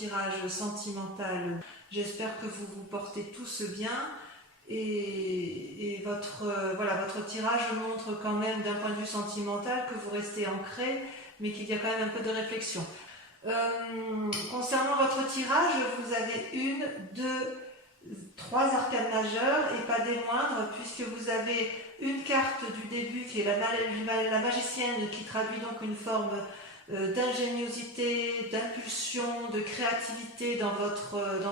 tirage sentimental. J'espère que vous vous portez tous bien et votre tirage montre quand même d'un point de vue sentimental que vous restez ancré, mais qu'il y a quand même un peu de réflexion. Concernant votre tirage, vous avez 1, 2, 3 arcanes majeures et pas des moindres, puisque vous avez une carte du début qui est la magicienne, qui traduit donc une forme d'ingéniosité, d'impulsion, de créativité dans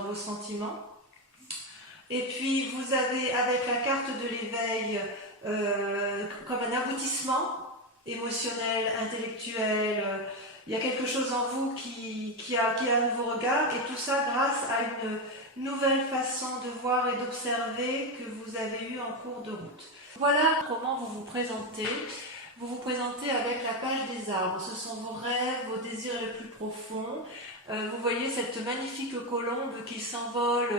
vos sentiments. Et puis vous avez avec la carte de l'éveil comme un aboutissement émotionnel, intellectuel. Il y a quelque chose en vous qui a un nouveau regard, et tout ça grâce à une nouvelle façon de voir et d'observer que vous avez eue en cours de route. Voilà comment vous vous présentez. Vous vous présentez avec la page des arbres. Ce sont vos rêves, vos désirs les plus profonds. Vous voyez cette magnifique colombe qui s'envole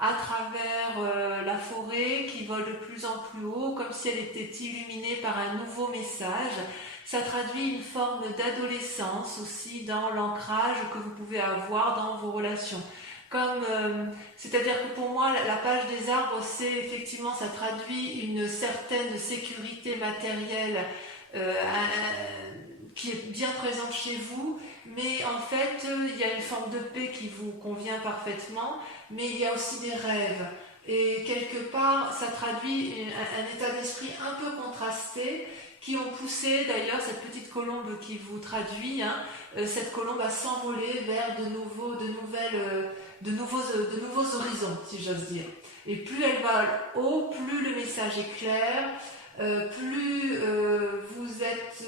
à travers la forêt, qui vole de plus en plus haut, comme si elle était illuminée par un nouveau message. Ça traduit une forme d'adolescence aussi dans l'ancrage que vous pouvez avoir dans vos relations. C'est-à-dire que pour moi, la page des arbres, c'est effectivement, ça traduit une certaine sécurité matérielle qui est bien présente chez vous, mais en fait, il y a une forme de paix qui vous convient parfaitement, mais il y a aussi des rêves. Et quelque part, ça traduit un état d'esprit un peu contrasté, qui ont poussé d'ailleurs cette petite colombe qui vous traduit, cette colombe à s'envoler vers de nouveaux horizons, si j'ose dire. Et plus elle va haut, plus le message est clair, plus vous êtes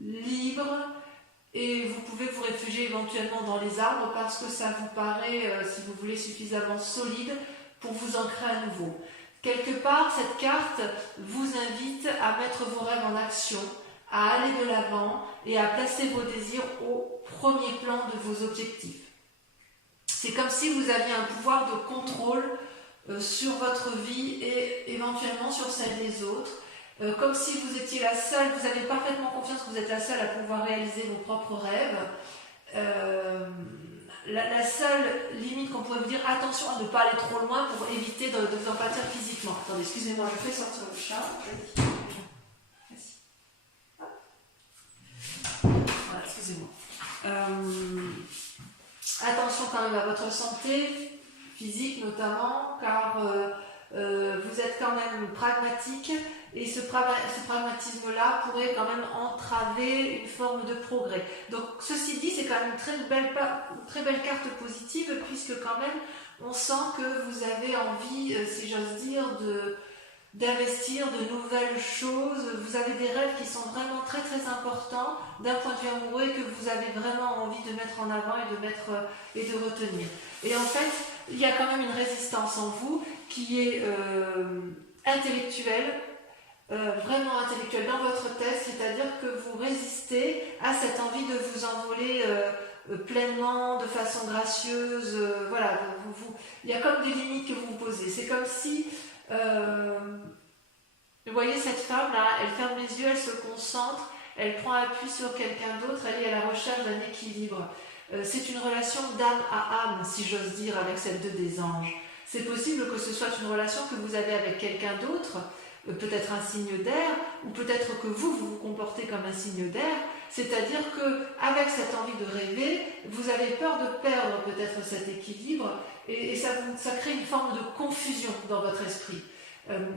libre, et vous pouvez vous réfugier éventuellement dans les arbres parce que ça vous paraît, si vous voulez, suffisamment solide pour vous ancrer à nouveau. Quelque part, cette carte vous invite à mettre vos rêves en action, à aller de l'avant et à placer vos désirs au premier plan de vos objectifs. C'est comme si vous aviez un pouvoir de contrôle sur votre vie et éventuellement sur celle des autres. Comme si vous étiez la seule, vous avez parfaitement confiance que vous êtes la seule à pouvoir réaliser vos propres rêves. La seule limite qu'on pourrait vous dire, attention à ne pas aller trop loin pour éviter de vous en pâtir physiquement. Attendez, excusez-moi, je fais sortir le chat. Merci. Voilà, excusez-moi. Attention quand même à votre santé physique notamment, car vous êtes quand même pragmatique, et ce pragmatisme-là pourrait quand même entraver une forme de progrès. Donc ceci dit, c'est quand même une très belle carte positive, puisque quand même on sent que vous avez envie, si j'ose dire, d'investir de nouvelles choses. Vous avez des rêves qui sont vraiment très très importants d'un point de vue amoureux, et que vous avez vraiment envie de mettre en avant et de retenir. Et en fait, il y a quand même une résistance en vous qui est intellectuelle, vraiment intellectuelle dans votre tête, c'est-à-dire que vous résistez à cette envie de vous envoler pleinement, de façon gracieuse. Voilà, il y a comme des limites que vous vous posez. C'est comme si vous voyez cette femme-là, elle ferme les yeux, elle se concentre, elle prend appui sur quelqu'un d'autre, elle est à la recherche d'un équilibre. C'est une relation d'âme à âme, si j'ose dire, avec cette 2 des anges. C'est possible que ce soit une relation que vous avez avec quelqu'un d'autre, peut-être un signe d'air, ou peut-être que vous vous comportez comme un signe d'air, c'est-à-dire qu'avec cette envie de rêver, vous avez peur de perdre peut-être cet équilibre, et ça crée une forme de confusion dans votre esprit.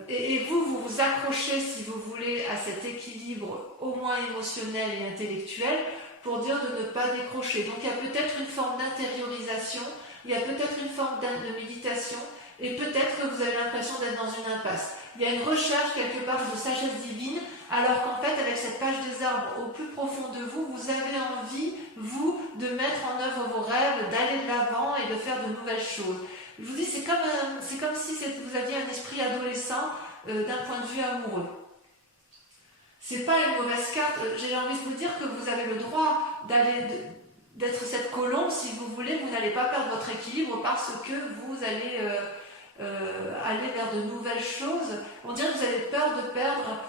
Et vous vous accrochez, si vous voulez, à cet équilibre au moins émotionnel et intellectuel, pour dire de ne pas décrocher. Donc il y a peut-être une forme d'intériorisation, il y a peut-être une forme de méditation, et peut-être que vous avez l'impression d'être dans une impasse. Il y a une recherche quelque part de sagesse divine, alors qu'en fait, avec cette page des arbres au plus profond de vous, vous avez envie, vous, de mettre en œuvre vos rêves, d'aller de l'avant et de faire de nouvelles choses. Je vous dis, c'est comme si vous aviez un esprit adolescent d'un point de vue amoureux. C'est pas une mauvaise carte. J'ai envie de vous dire que vous avez le droit d'être cette colombe, si vous voulez. Vous n'allez pas perdre votre équilibre parce que vous allez aller vers de nouvelles choses. On dirait que vous avez peur de perdre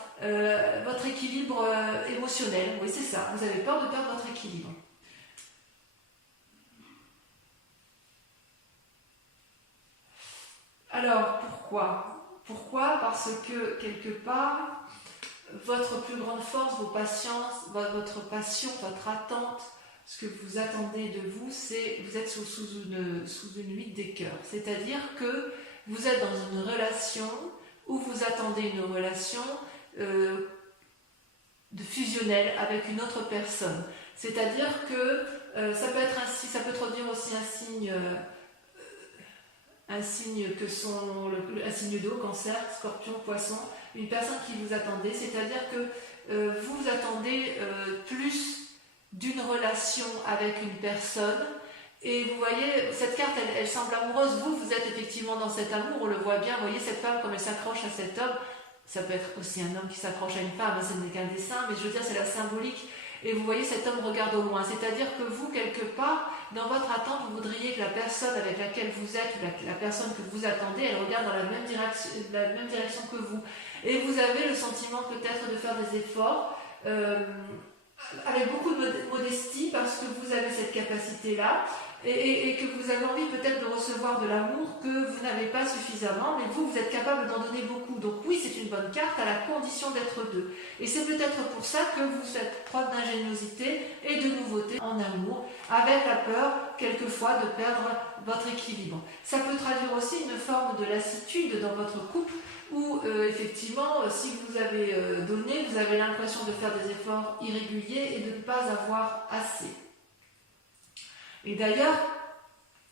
votre équilibre émotionnel. Oui, c'est ça. Vous avez peur de perdre votre équilibre. Pourquoi? Pourquoi? Parce que quelque part, votre plus grande force, vos patiences, votre passion, votre attente, ce que vous attendez de vous, c'est vous êtes sous une huile des cœurs. C'est-à-dire que vous êtes dans une relation où vous attendez une relation de fusionnelle avec une autre personne. C'est-à-dire que ça peut être ça peut traduire aussi un signe que sont un signe d'eau, cancer, scorpion, poisson, une personne qui vous attendait, c'est-à-dire que vous attendez plus d'une relation avec une personne, et vous voyez, cette carte, elle semble amoureuse, vous êtes effectivement dans cet amour, on le voit bien, vous voyez cette femme comme elle s'accroche à cet homme, ça peut être aussi un homme qui s'accroche à une femme, ce n'est qu'un dessin, mais je veux dire, c'est la symbolique. Et vous voyez, cet homme regarde au loin. C'est-à-dire que vous, quelque part, dans votre attente, vous voudriez que la personne avec laquelle vous êtes, la personne que vous attendez, elle regarde dans la même direction que vous. Et vous avez le sentiment peut-être de faire des efforts, avec beaucoup de modestie, parce que vous avez cette capacité-là, et que vous avez envie peut-être de recevoir de l'amour que vous n'avez pas suffisamment, mais vous êtes capable d'en donner beaucoup. Donc oui, c'est une bonne carte à la condition d'être deux. Et c'est peut-être pour ça que vous faites preuve d'ingéniosité et de nouveauté en amour, avec la peur, quelquefois, de perdre votre équilibre. Ça peut traduire aussi une forme de lassitude dans votre couple, où effectivement, si vous avez donné, vous avez l'impression de faire des efforts irréguliers et de ne pas avoir assez. Et d'ailleurs,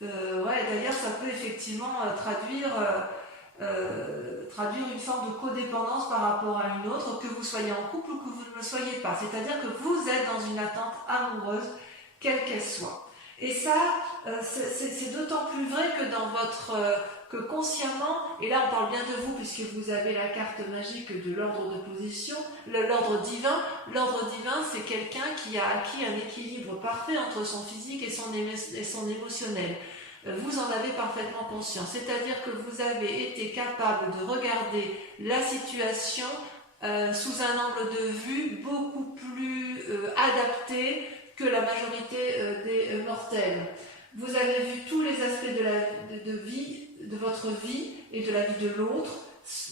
ça peut effectivement traduire une forme de codépendance par rapport à une autre, que vous soyez en couple ou que vous ne le soyez pas. C'est-à-dire que vous êtes dans une attente amoureuse, quelle qu'elle soit. Et ça, c'est d'autant plus vrai que dans que consciemment, et là on parle bien de vous puisque vous avez la carte magique de l'ordre de position, l'ordre divin. L'ordre divin, c'est quelqu'un qui a acquis un équilibre parfait entre son physique et son émotionnel. Vous en avez parfaitement conscience, c'est-à-dire que vous avez été capable de regarder la situation sous un angle de vue beaucoup plus adapté que la majorité des mortels. Vous avez vu tous les aspects de votre vie et de la vie de l'autre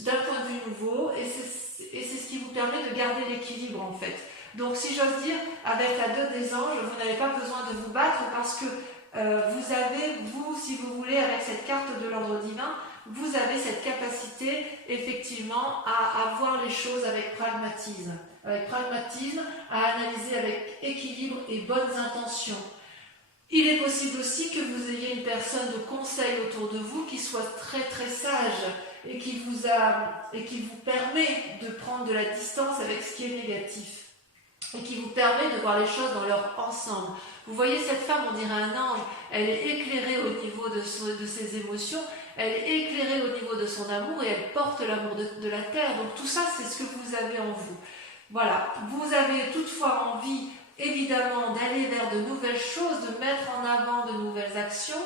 d'un point de vue nouveau, et c'est ce qui vous permet de garder l'équilibre en fait. Donc si j'ose dire, avec la 2 des anges, vous n'avez pas besoin de vous battre parce que vous avez, si vous voulez, avec cette carte de l'ordre divin, vous avez cette capacité effectivement à voir les choses avec pragmatisme, à analyser avec équilibre et bonnes intentions. Il est possible aussi que vous ayez une personne de conseil autour de vous qui soit très très sage et qui vous permet de prendre de la distance avec ce qui est négatif et qui vous permet de voir les choses dans leur ensemble. Vous voyez cette femme, on dirait un ange, elle est éclairée au niveau de ses émotions, elle est éclairée au niveau de son amour et elle porte l'amour de la terre. Donc tout ça, c'est ce que vous avez en vous. Voilà, vous avez toutefois envie évidemment d'aller vers de nouvelles choses, de mettre en avant de nouvelles actions,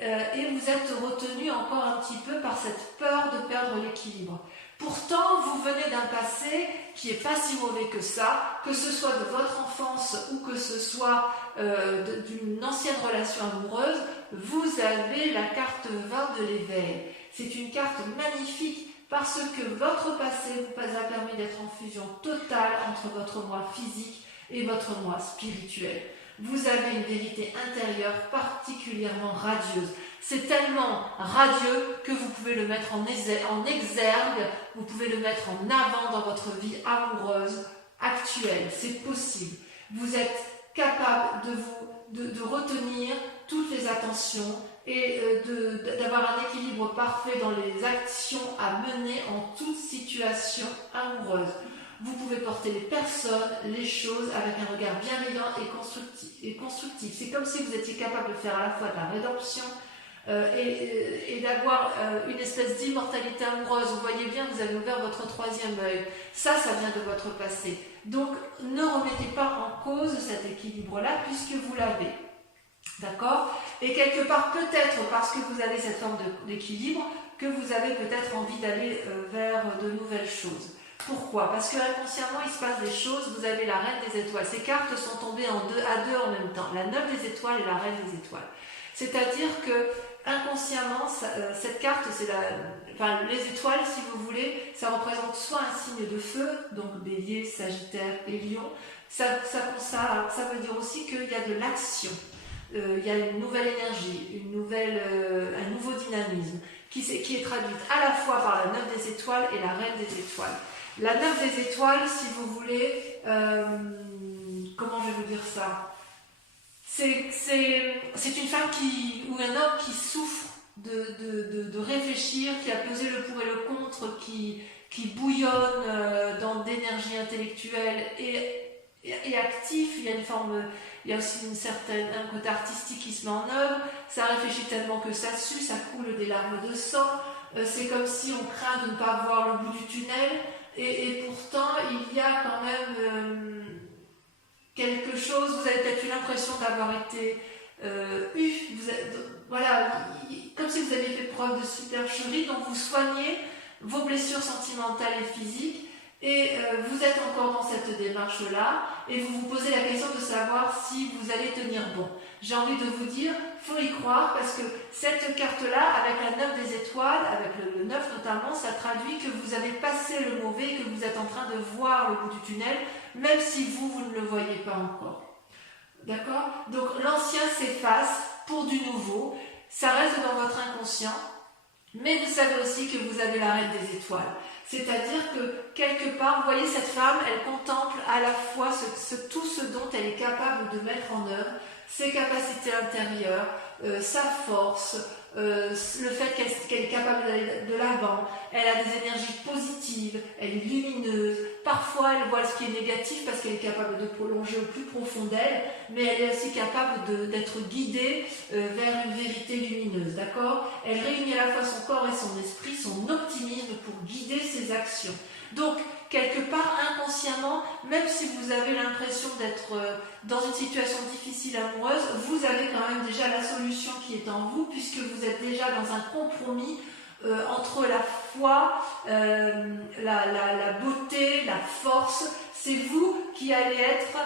et vous êtes retenu encore un petit peu par cette peur de perdre l'équilibre. Pourtant, vous venez d'un passé qui n'est pas si mauvais que ça, que ce soit de votre enfance ou que ce soit d'une ancienne relation amoureuse, vous avez la carte 20 de l'éveil. C'est une carte magnifique parce que votre passé vous a permis d'être en fusion totale entre votre moi physique et votre moi spirituel. Vous avez une vérité intérieure particulièrement radieuse. C'est tellement radieux que vous pouvez le mettre en exergue, vous pouvez le mettre en avant dans votre vie amoureuse actuelle. C'est possible. Vous êtes capable de retenir toutes les attentions et d'avoir un équilibre parfait dans les actions à mener en toute situation amoureuse. Vous pouvez porter les personnes, les choses avec un regard bienveillant et constructif. C'est comme si vous étiez capable de faire à la fois de la rédemption et d'avoir une espèce d'immortalité amoureuse. Vous voyez bien, vous avez ouvert votre 3e œil. Ça vient de votre passé. Donc, ne remettez pas en cause cet équilibre-là puisque vous l'avez. D'accord? Et quelque part, peut-être parce que vous avez cette forme d'équilibre, que vous avez peut-être envie d'aller vers de nouvelles choses. Pourquoi? Parce que inconsciemment, il se passe des choses. Vous avez la reine des étoiles. Ces cartes sont tombées à deux en même temps. La 9 des étoiles et la reine des étoiles. C'est-à-dire que inconsciemment, cette carte, enfin, les étoiles, si vous voulez, ça représente soit un signe de feu, donc Bélier, Sagittaire et Lion. Ça veut dire aussi qu'il y a de l'action. Il y a une nouvelle énergie, un nouveau dynamisme qui est traduite à la fois par la 9 des étoiles et la reine des étoiles. La 9 des étoiles, si vous voulez, comment je vais vous dire ça? C'est une femme ou un homme qui souffre de réfléchir, qui a pesé le pour et le contre, qui bouillonne d'énergie intellectuelle et actif. Il y a aussi un côté artistique qui se met en œuvre. Ça réfléchit tellement que ça sue, ça coule des larmes de sang. C'est comme si on craint de ne pas voir le bout du tunnel. Et pourtant, il y a quand même quelque chose. Vous avez peut-être eu l'impression d'avoir été voilà, comme si vous aviez fait preuve de supercherie. Donc vous soignez vos blessures sentimentales et physiques. Et vous êtes encore dans cette démarche-là et vous vous posez la question de savoir si vous allez tenir bon. J'ai envie de vous dire, il faut y croire parce que cette carte-là, avec la 9 des étoiles, avec le 9 notamment, ça traduit que vous avez passé le mauvais et que vous êtes en train de voir le bout du tunnel, même si vous ne le voyez pas encore. D'accord? Donc l'ancien s'efface pour du nouveau, ça reste dans votre inconscient, mais vous savez aussi que vous avez la reine des étoiles. C'est-à-dire que, quelque part, vous voyez, cette femme, elle contemple à la fois tout ce dont elle est capable de mettre en œuvre, ses capacités intérieures, sa force, le fait qu'elle est capable d'aller de l'avant, elle a des énergies positives, elle est lumineuse, parfois elle voit ce qui est négatif parce qu'elle est capable de prolonger au plus profond d'elle, mais elle est aussi capable d'être guidée vers une vérité lumineuse, d'accord? Elle réunit à la fois son corps et son esprit, son optimisme pour guider ses actions. Donc, quelque part, inconsciemment, même si vous avez l'impression d'être dans une situation difficile amoureuse, vous avez quand même déjà la solution qui est en vous, puisque vous êtes déjà dans un compromis entre la foi, la beauté, la force. C'est vous qui allez être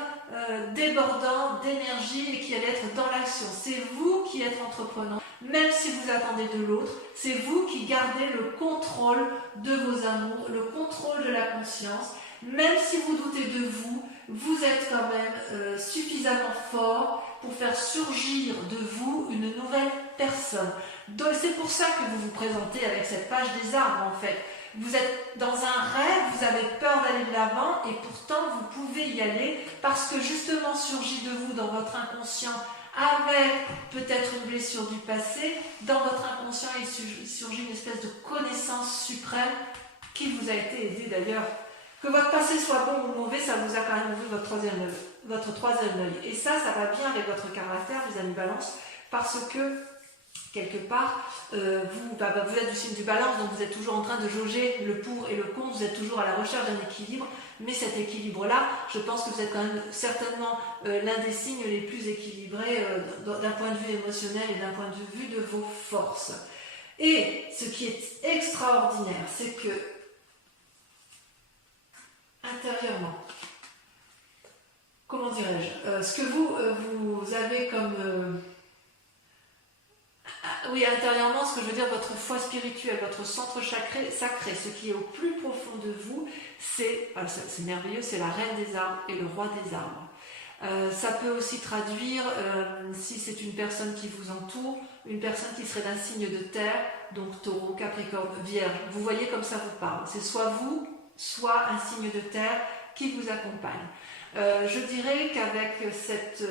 débordant d'énergie et qui allez être dans l'action. C'est vous qui êtes entreprenant. Même si vous attendez de l'autre, c'est vous qui gardez le contrôle de vos amours, le contrôle de la conscience. Même si vous doutez de vous, vous êtes quand même suffisamment fort pour faire surgir de vous une nouvelle personne. Donc c'est pour ça que vous vous présentez avec cette page des arbres en fait. Vous êtes dans un rêve, vous avez peur d'aller de l'avant et pourtant vous pouvez y aller parce que justement surgit de vous dans votre inconscient avec peut-être une blessure du passé, dans votre inconscient il surgit une espèce de connaissance suprême qui vous a été aidée d'ailleurs. Que votre passé soit bon ou mauvais, ça vous a quand même ouvert votre troisième œil. Et ça va bien avec votre caractère, les amis Balance, parce que quelque part, vous êtes du signe du Balance, donc vous êtes toujours en train de jauger le pour et le contre, vous êtes toujours à la recherche d'un équilibre, mais cet équilibre-là, je pense que vous êtes quand même certainement l'un des signes les plus équilibrés d'un point de vue émotionnel et d'un point de vue de vos forces. Et ce qui est extraordinaire, c'est que intérieurement, comment dirais-je, ce que vous avez comme... oui, intérieurement, ce que je veux dire, votre foi spirituelle, votre centre sacré, ce qui est au plus profond de vous, c'est merveilleux, c'est la reine des arbres et le roi des arbres. Ça peut aussi traduire, si c'est une personne qui vous entoure, une personne qui serait d'un signe de terre, donc taureau, capricorne, vierge. Vous voyez comme ça vous parle. C'est soit vous, soit un signe de terre qui vous accompagne. Je dirais qu'avec cette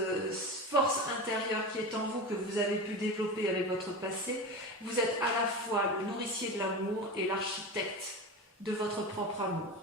force intérieure qui est en vous, que vous avez pu développer avec votre passé, vous êtes à la fois le nourricier de l'amour et l'architecte de votre propre amour.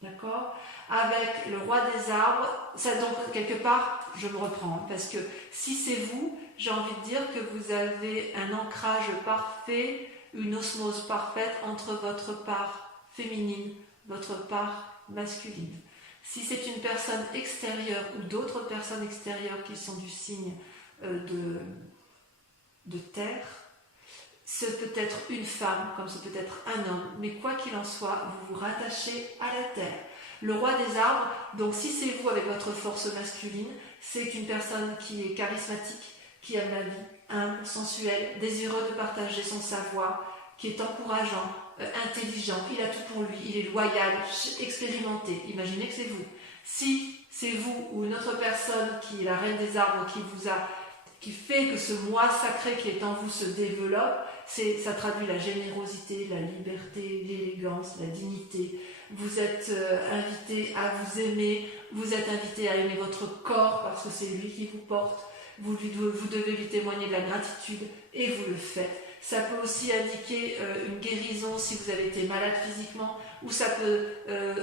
D'accord? Avec le roi des arbres, ça donc quelque part, je me reprends, parce que si c'est vous, j'ai envie de dire que vous avez un ancrage parfait, une osmose parfaite entre votre part féminine, votre part masculine. Si c'est une personne extérieure ou d'autres personnes extérieures qui sont du signe de terre, ce peut être une femme comme ce peut être un homme, mais quoi qu'il en soit, vous vous rattachez à la terre. Le roi des arbres, donc si c'est vous avec votre force masculine, c'est une personne qui est charismatique, qui aime la vie, humble, sensuelle, désireux de partager son savoir, qui est encourageant, intelligent, il a tout pour lui, il est loyal, expérimenté. Imaginez que c'est vous. Si c'est vous ou une autre personne qui est la reine des arbres qui fait que ce moi sacré qui est en vous se développe, ça traduit la générosité, la liberté, l'élégance, la dignité. Vous êtes invité à vous aimer, vous êtes invité à aimer votre corps parce que c'est lui qui vous porte. Vous devez lui témoigner de la gratitude et vous le faites. Ça peut aussi indiquer une guérison si vous avez été malade physiquement, ou ça peut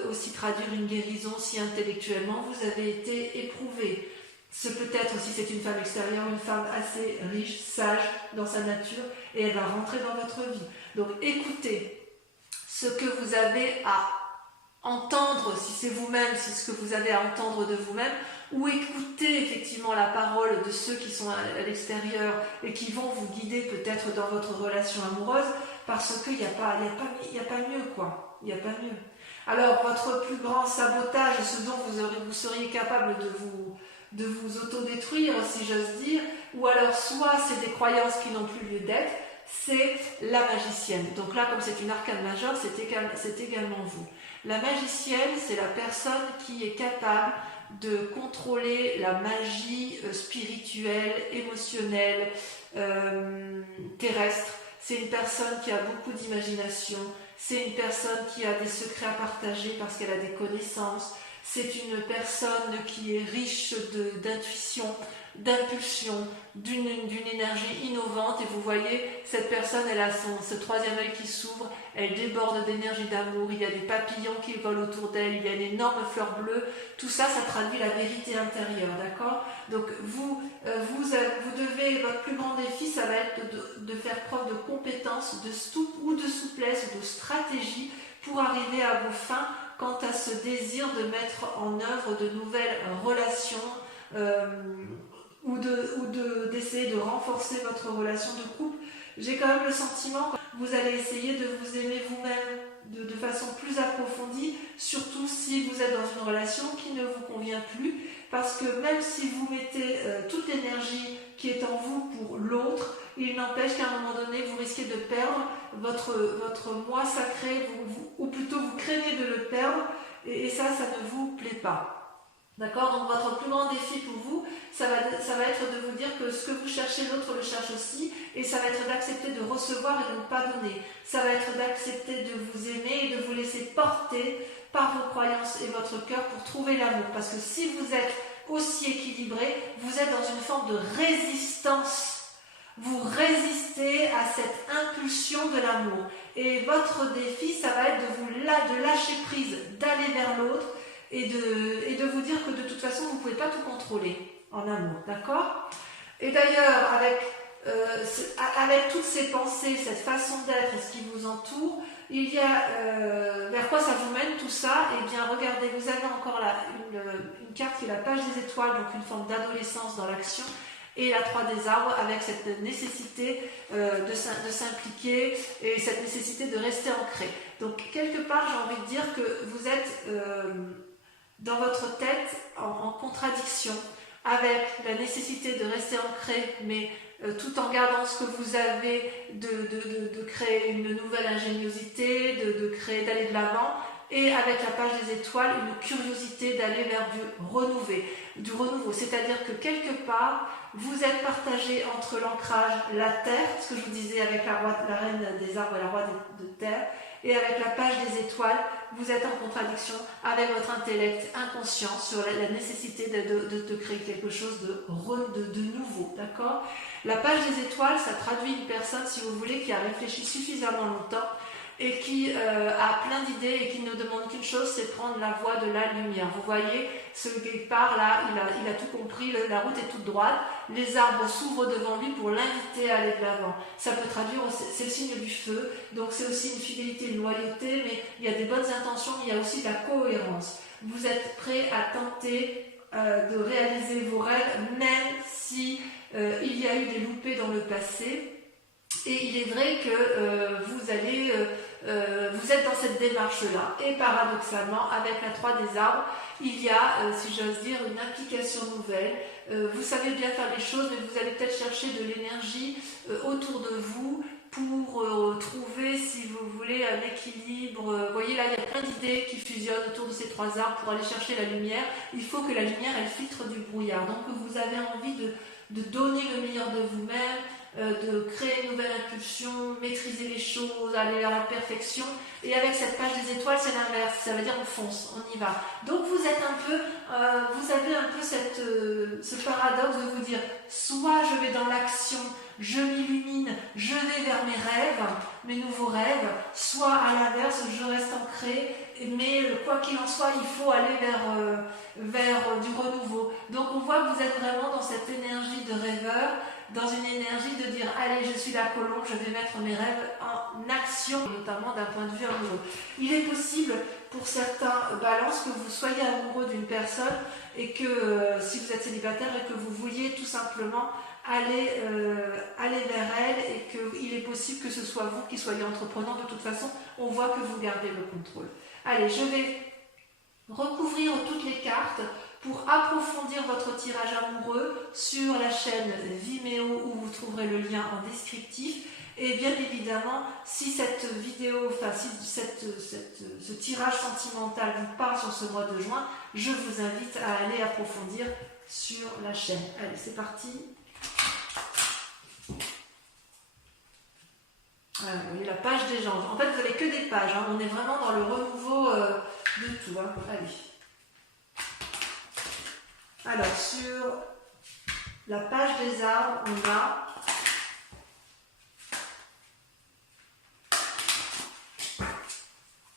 aussi traduire une guérison si intellectuellement vous avez été éprouvé. Ce peut-être aussi, c'est une femme extérieure, une femme assez riche, sage dans sa nature, et elle va rentrer dans votre vie. Donc écoutez ce que vous avez à entendre, si c'est vous-même, si ce que vous avez à entendre de vous-même, ou écoutez effectivement la parole de ceux qui sont à l'extérieur et qui vont vous guider peut-être dans votre relation amoureuse, parce qu'il n'y a pas mieux, quoi. Il n'y a pas mieux. Alors, votre plus grand sabotage, ce dont vous seriez capable de vous autodétruire, si j'ose dire, ou alors soit c'est des croyances qui n'ont plus lieu d'être, c'est la magicienne. Donc là, comme c'est une arcane majeure, c'est également vous. La magicienne, c'est la personne qui est capable de contrôler la magie spirituelle, émotionnelle, terrestre. C'est une personne qui a beaucoup d'imagination, c'est une personne qui a des secrets à partager parce qu'elle a des connaissances, c'est une personne qui est riche d'intuition, d'impulsion, d'une énergie innovante. Et vous voyez, cette personne, elle a ce troisième œil qui s'ouvre, elle déborde d'énergie d'amour, il y a des papillons qui volent autour d'elle, il y a une énorme fleur bleue. Tout ça, ça traduit la vérité intérieure, d'accord? Donc vous devez, votre plus grand défi, ça va être de faire preuve de compétence, de souplesse, de stratégie pour arriver à vos fins quant à ce désir de mettre en œuvre de nouvelles relations ou d'essayer de renforcer votre relation de couple. J'ai quand même le sentiment que vous allez essayer de vous aimer vous-même de façon plus approfondie, surtout si vous êtes dans une relation qui ne vous convient plus, parce que même si vous mettez toute l'énergie qui est en vous pour l'autre, il n'empêche qu'à un moment donné, vous risquez de perdre votre moi sacré, ou plutôt vous craignez de le perdre, et ça ne vous plaît pas. D'accord? Donc votre plus grand défi pour vous, ça va être de vous dire que ce que vous cherchez, l'autre le cherche aussi, et ça va être d'accepter de recevoir et de ne pas donner. Ça va être d'accepter de vous aimer et de vous laisser porter par vos croyances et votre cœur pour trouver l'amour. Parce que si vous êtes aussi équilibré, vous êtes dans une forme de résistance. Vous résistez à cette impulsion de l'amour. Et votre défi, ça va être de lâcher prise, d'aller vers l'autre, et de vous dire que de toute façon, vous ne pouvez pas tout contrôler en amour, d'accord? Et d'ailleurs, avec toutes ces pensées, cette façon d'être et ce qui vous entoure, il y a vers quoi ça vous mène tout ça? Eh bien, regardez, vous avez encore là une carte qui est la page des étoiles, donc une forme d'adolescence dans l'action, et la 3 des arbres avec cette nécessité de s'impliquer et cette nécessité de rester ancré. Donc, quelque part, j'ai envie de dire que vous êtes dans votre tête en contradiction avec la nécessité de rester ancré, mais tout en gardant ce que vous avez, de créer une nouvelle ingéniosité, d'aller de l'avant, et avec la page des étoiles, une curiosité d'aller vers du renouveau. C'est-à-dire que quelque part, vous êtes partagé entre l'ancrage, la terre, ce que je vous disais avec la reine des arbres et la roi de terre, et avec la page des étoiles, vous êtes en contradiction avec votre intellect inconscient sur la nécessité de créer quelque chose de nouveau, d'accord? La page des étoiles, ça traduit une personne, si vous voulez, qui a réfléchi suffisamment longtemps et qui a plein d'idées et qui ne demande qu'une chose, c'est prendre la voie de la lumière. Vous voyez, ce qui part là, il a tout compris, la route est toute droite, les arbres s'ouvrent devant lui pour l'inviter à aller de l'avant. Ça peut traduire, c'est le signe du feu, donc c'est aussi une fidélité, une loyauté, mais il y a des bonnes intentions, mais il y a aussi de la cohérence. Vous êtes prêt à tenter de réaliser vos rêves, même si il y a eu des loupés dans le passé. Et il est vrai que vous êtes dans cette démarche-là. Et paradoxalement, avec la 3 des arbres, il y a, si j'ose dire, une implication nouvelle. Vous savez bien faire les choses, mais vous allez peut-être chercher de l'énergie autour de vous pour trouver, si vous voulez, un équilibre. Vous voyez là, il y a plein d'idées qui fusionnent autour de ces trois arbres pour aller chercher la lumière. Il faut que la lumière, elle filtre du brouillard. Donc vous avez envie de donner le meilleur de vous-même, de créer une nouvelle impulsion, maîtriser les choses, aller vers la perfection. Et avec cette page des étoiles, c'est l'inverse. Ça veut dire on fonce, on y va. Donc vous êtes un peu, vous avez un peu ce paradoxe de vous dire, soit je vais dans l'action, je m'illumine, je vais vers mes rêves, mes nouveaux rêves, soit à l'inverse, je reste ancré, mais quoi qu'il en soit, il faut aller vers du renouveau. Donc on voit que vous êtes vraiment dans cette énergie de rêveur, dans une énergie de dire allez, je suis la colombe, je vais mettre mes rêves en action, notamment d'un point de vue amoureux. Il est possible pour certains balances que vous soyez amoureux d'une personne et que si vous êtes célibataire et que vous vouliez tout simplement aller vers elle et qu'il est possible que ce soit vous qui soyez entreprenant. De toute façon, on voit que vous gardez le contrôle. Allez, je vais recouvrir toutes les cartes pour approfondir votre tirage amoureux sur la chaîne Vimeo où vous trouverez le lien en descriptif. Et bien évidemment, si cette vidéo, enfin si ce tirage sentimental vous parle sur ce mois de juin, je vous invite à aller approfondir sur la chaîne. Allez, c'est parti. Voilà, vous voyez la page des gens. En fait, vous n'avez que des pages. Hein. On est vraiment dans le renouveau de tout. Hein. Allez. Alors, sur la page des arbres, on a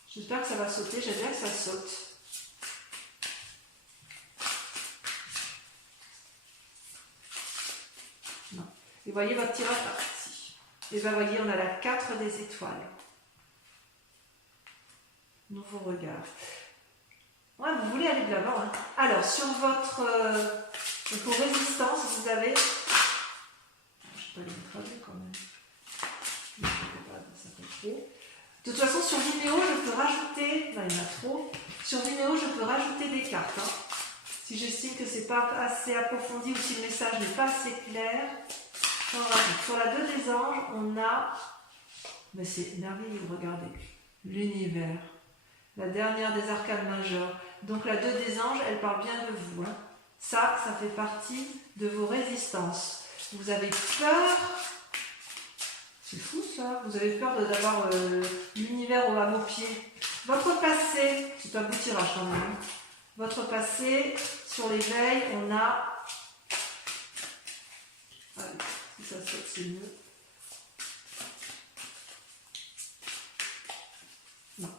j'espère que ça va sauter. J'aime bien que ça saute. Non. Et voyez votre tirage parti. Et bien, voyez, on a la 4 des étoiles. Nouveau regard. Ouais, vous voulez aller de l'avant. Hein. Alors, sur votre résistance, vous avez... Je ne vais pas les mettre quand même. Je ne sais pas, ça fait trop. De toute façon, sur Vimeo, je peux rajouter... Non, il y en a trop. Sur Vimeo, je peux rajouter des cartes. Hein. Si j'estime que ce n'est pas assez approfondi ou si le message n'est pas assez clair... Sur la 2 des anges, on a, mais c'est merveilleux, regardez, l'univers, la dernière des arcanes majeures. Donc la 2 des anges, elle parle bien de vous. Hein. Ça fait partie de vos résistances. Vous avez peur, c'est fou ça, vous avez peur d'avoir l'univers à vos pieds. Votre passé, c'est un beau tirage quand même. Hein. Votre passé, sur l'éveil, on a... Allez. Si ça saute, c'est mieux. Non.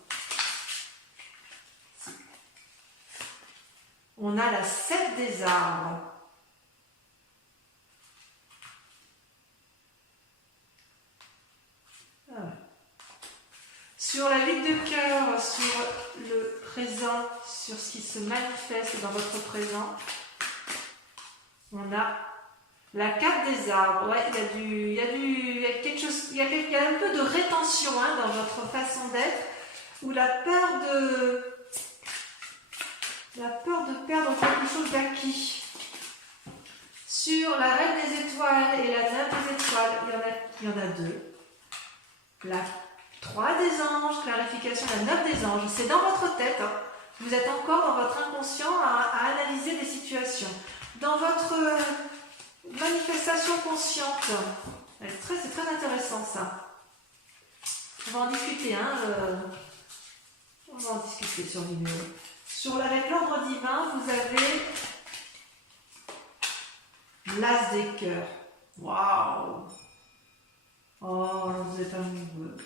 Si. On a la 7 des arbres. Ah ouais. Sur la 8 de cœur, sur le présent, sur ce qui se manifeste dans votre présent, on a la 4 des arbres. Ouais, il y a quelque chose, il y a un peu de rétention hein, dans votre façon d'être, ou la peur de perdre quelque chose d'acquis. Sur la reine des étoiles et la 9 des étoiles, il y en a 2. La 3 des anges, clarification, la 9 des anges, c'est dans votre tête. Hein. Vous êtes encore dans votre inconscient à analyser des situations. Dans votre manifestation consciente, c'est très intéressant ça. On va en discuter, hein. On va en discuter sur Vimeo. Avec l'ordre divin, vous avez l'as des cœurs. Waouh! Oh, vous êtes amoureux.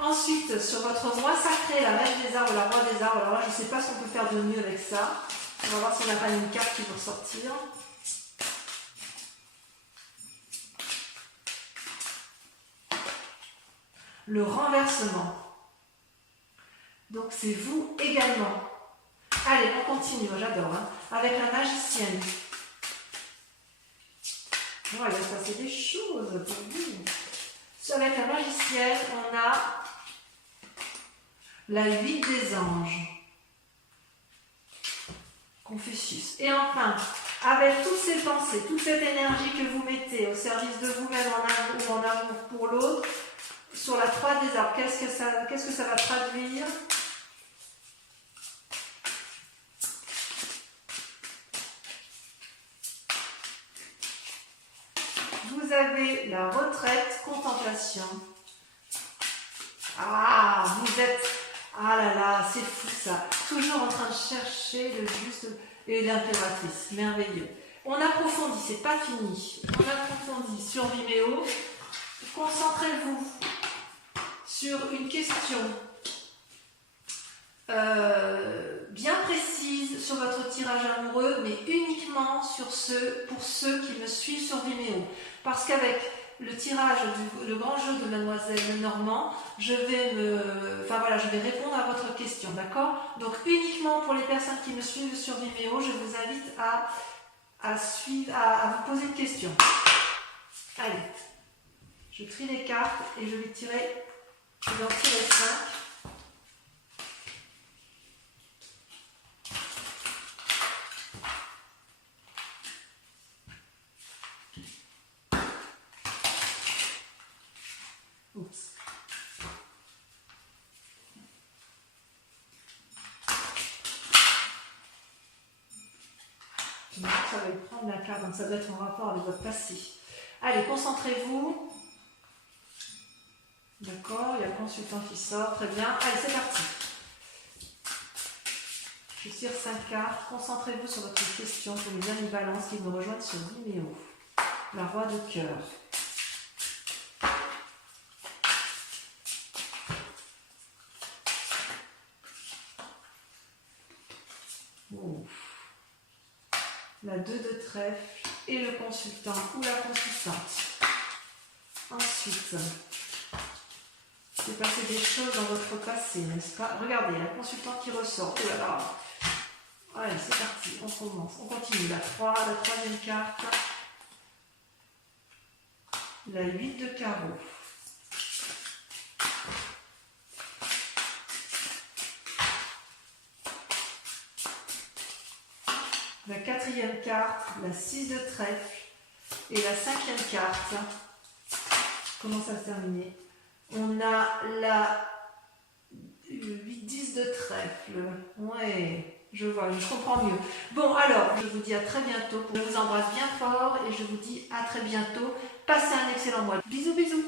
Ensuite, sur votre roi sacré, la reine des arbres, la roi des arbres, alors là, je ne sais pas ce qu'on peut faire de mieux avec ça. On va voir si on n'a pas une carte qui va ressortir. Le renversement. Donc, c'est vous également. Allez, on continue, j'adore. Hein, avec la magicienne. Oh, il va se passer des choses pour vous. Avec la magicienne, on a la 8 des anges. Confucius. Et enfin, avec toutes ces pensées, toute cette énergie que vous mettez au service de vous-même ou en amour pour l'autre, sur la 3 des arbres, qu'est-ce que ça va traduire? Vous avez la retraite, contemplation. Ah, vous êtes... Ah là là, c'est fou ça. Toujours en train de chercher le juste et l'impératrice. Merveilleux. On approfondit, c'est pas fini. On approfondit sur Vimeo. Concentrez-vous sur une question bien précise sur votre tirage amoureux, mais uniquement pour ceux qui me suivent sur Vimeo. Parce qu'avec le tirage le grand jeu de Mademoiselle Normand, je vais répondre à votre question, d'accord? Donc uniquement pour les personnes qui me suivent sur Vimeo, je vous invite à vous poser une question. Allez, je trie les cartes et je vais en tirer 5. Oups. Donc, ça va lui prendre la carte, donc ça doit être en rapport avec votre passé. Allez, concentrez-vous. D'accord, il y a le consultant qui sort, très bien. Allez, c'est parti. Je tire 5 cartes. Concentrez-vous sur votre question pour les amis Balance qui me rejoignent sur Vimeo. La Roi de cœur. La 2 de trèfle et le consultant ou la consultante. Ensuite, il s'est passé des choses dans votre passé, n'est-ce pas? Regardez, la consultante qui ressort. Oh là là. Allez, c'est parti, on commence. On continue. La 3, la troisième carte. La 8 de carreau. La 4e carte, la 6 de trèfle et la 5e carte. Comment ça se termine? On a la 8-10 de trèfle. Ouais, je vois, je comprends mieux. Bon, alors, je vous dis à très bientôt. Je vous embrasse bien fort et je vous dis à très bientôt. Passez un excellent mois. Bisous, bisous.